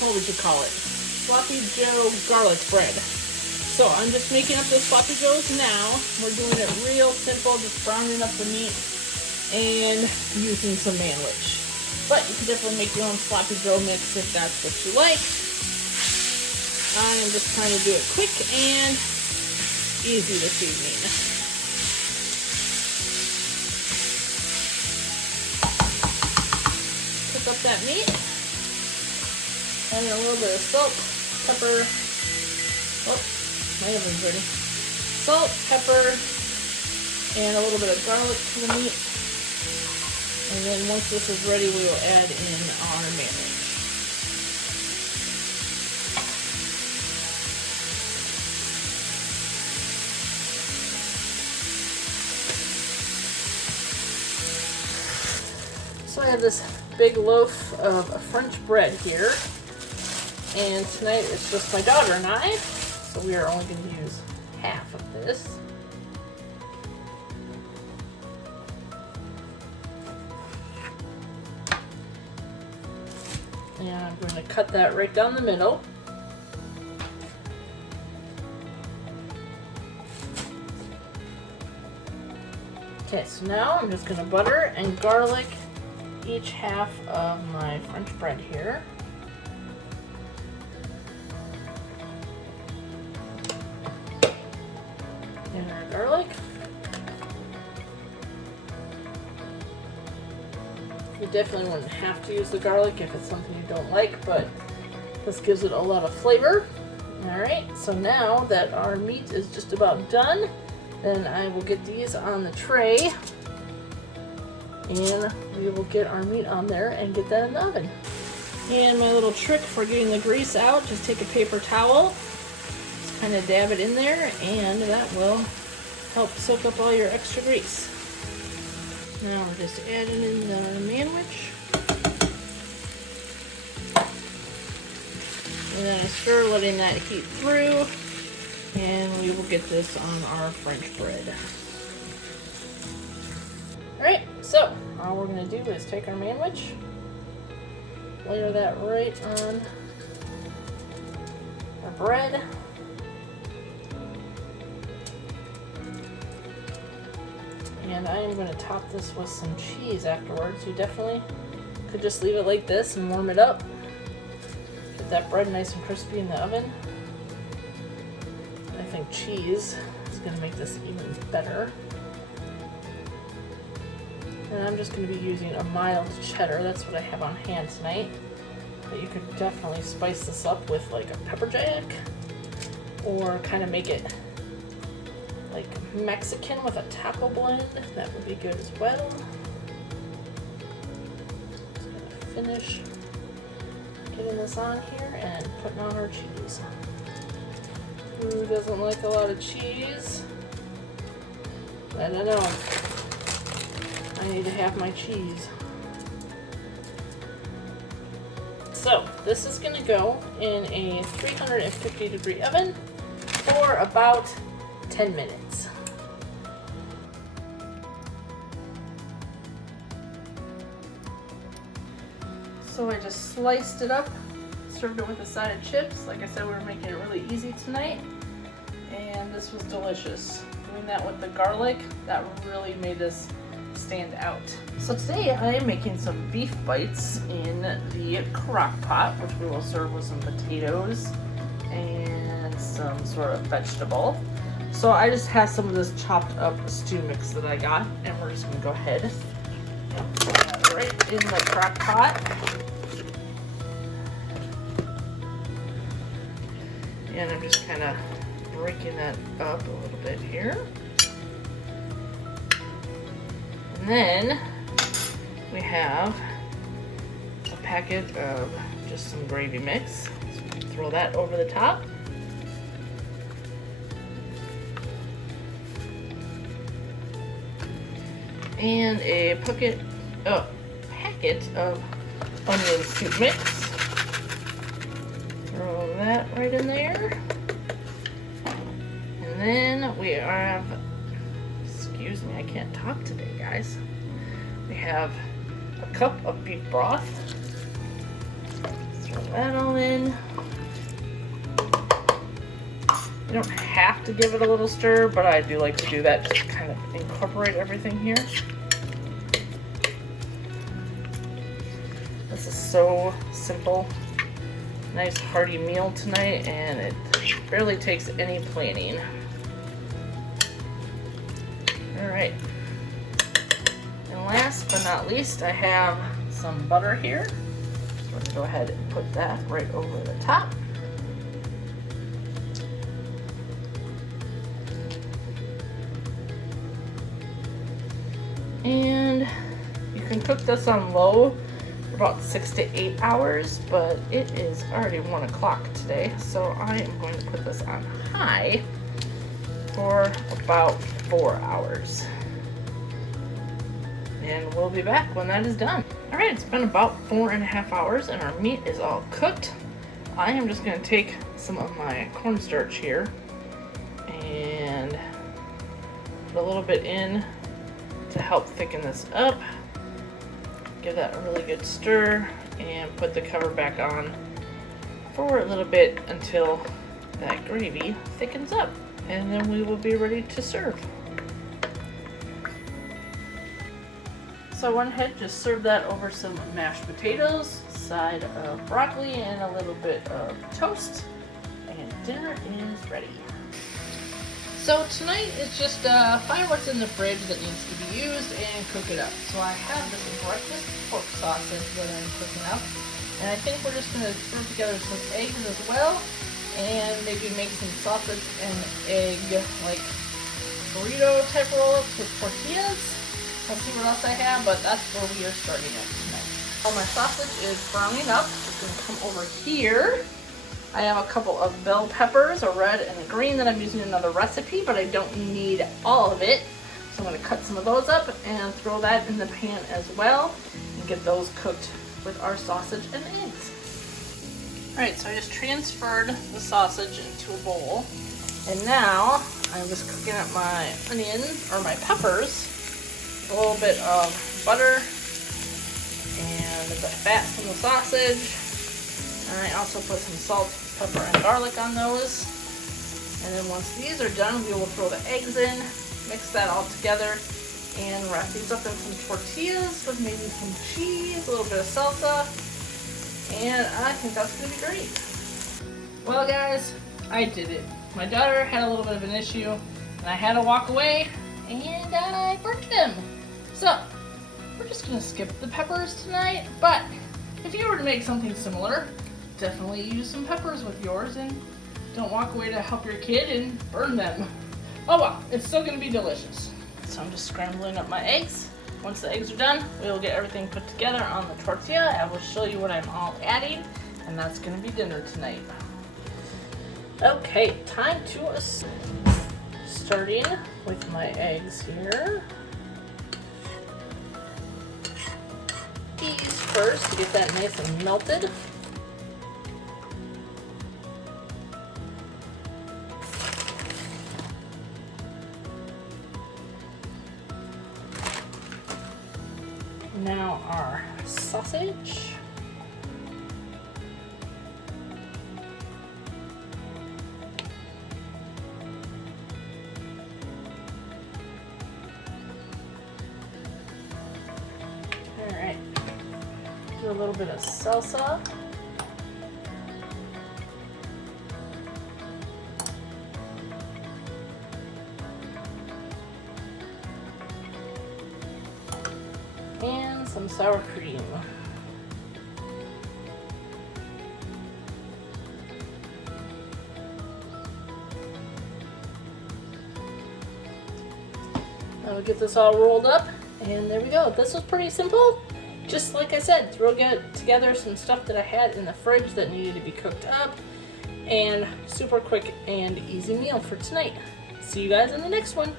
what would you call it? Sloppy Joe garlic bread. So I'm just making up those Sloppy Joes now. We're doing it real simple, just browning up the meat and using some manwich. But you can definitely make your own Sloppy Joe mix if that's what you like. I am just trying to do it quick and easy this evening. Cook up that meat. And a little bit of salt, pepper. Oh, my oven's ready. Salt, pepper, and a little bit of garlic to the meat. And then once this is ready, we will add in our manwich. So I have this big loaf of French bread here. And tonight it's just my daughter and I, so we are only going to use half of this. And I'm going to cut that right down the middle. Okay, so now I'm just going to butter and garlic each half of my French bread here. And our garlic. You definitely wouldn't have to use the garlic if it's something you don't like, but this gives it a lot of flavor. Alright, so now that our meat is just about done, then I will get these on the tray and we will get our meat on there and get that in the oven. And my little trick for getting the grease out, just take a paper towel, just kind of dab it in there, and that will help soak up all your extra grease. Now we're just adding in the manwich. And then I stir, letting that heat through, and we will get this on our French bread. Alright, so all we're going to do is take our manwich, layer that right on our bread. And I am going to top this with some cheese afterwards. You definitely could just leave it like this and warm it up. Get that bread nice and crispy in the oven. I think cheese is going to make this even better. And I'm just going to be using a mild cheddar. That's what I have on hand tonight. But you could definitely spice this up with like a pepper jack, or kind of make it like Mexican with a taco blend. That would be good as well. Just gonna finish getting this on here and putting on our cheese. Who doesn't like a lot of cheese? I don't know. I need to have my cheese. So this is going to go in a 350 degree oven for about 10 minutes. So I just sliced it up, served it with a side of chips. Like I said, we were making it really easy tonight, and this was delicious. Doing that with the garlic, that really made this stand out. So today I am making some beef bites in the crock pot, which we will serve with some potatoes and some sort of vegetable. So I just have some of this chopped up stew mix that I got, and we're just gonna go ahead and put that right in the crock pot. And I'm just kind of breaking that up a little bit here. And then we have a packet of just some gravy mix. So throw that over the top. And a packet of onion soup mix. Throw that right in there. And then we have, excuse me, I can't talk today, guys. We have a cup of beef broth. Throw Put that all in. You don't have to give it a little stir, but I do like to do that just to kind of incorporate everything here. This is so simple. Nice hearty meal tonight, and it barely takes any planning. Alright. And last but not least, I have some butter here. So I'm going to go ahead and put that right over the top. And you can cook this on low for about 6 to 8 hours, but it is already 1 o'clock today, so I am going to put this on high for about 4 hours. And we'll be back when that is done. Alright, it's been about 4.5 hours and our meat is all cooked. I am just going to take some of my cornstarch here and put a little bit in to help thicken this up. Give that a really good stir and put the cover back on for a little bit until that gravy thickens up, and then we will be ready to serve. So I went ahead and just served that over some mashed potatoes, side of broccoli, and a little bit of toast, and dinner is ready. So tonight it's just find what's in the fridge that needs to be used and cook it up. So I have this breakfast pork sausage that I'm cooking up, and I think we're just going to throw together some eggs as well, and maybe make some sausage and egg like burrito type roll-ups with tortillas. I'll see what else I have, but that's where we are starting at tonight. While my sausage is browning up, it's going to come over here. I have a couple of bell peppers, a red and a green, that I'm using in another recipe, but I don't need all of it. So I'm going to cut some of those up and throw that in the pan as well and get those cooked with our sausage and eggs. Alright, so I just transferred the sausage into a bowl, and now I'm just cooking up my onions, or my peppers, a little bit of butter and the fat from the sausage. And I also put some salt, pepper, and garlic on those. And then once these are done, we will throw the eggs in, mix that all together, and wrap these up in some tortillas with maybe some cheese, a little bit of salsa, and I think that's going to be great. Well guys, I did it. My daughter had a little bit of an issue, and I had to walk away, and I burnt them. So, we're just going to skip the peppers tonight, but if you were to make something similar, definitely use some peppers with yours and don't walk away to help your kid and burn them. Oh well, it's still going to be delicious. So I'm just scrambling up my eggs. Once the eggs are done, we will get everything put together on the tortilla. I will show you what I'm all adding, and that's going to be dinner tonight. Okay, time to starting with my eggs here. These first to get that nice and melted. Now our sausage. Alright, do a little bit of salsa. And some sour cream. Now we'll get this all rolled up, and there we go. This was pretty simple. Just like I said, throw together some stuff that I had in the fridge that needed to be cooked up, and super quick and easy meal for tonight. See you guys in the next one.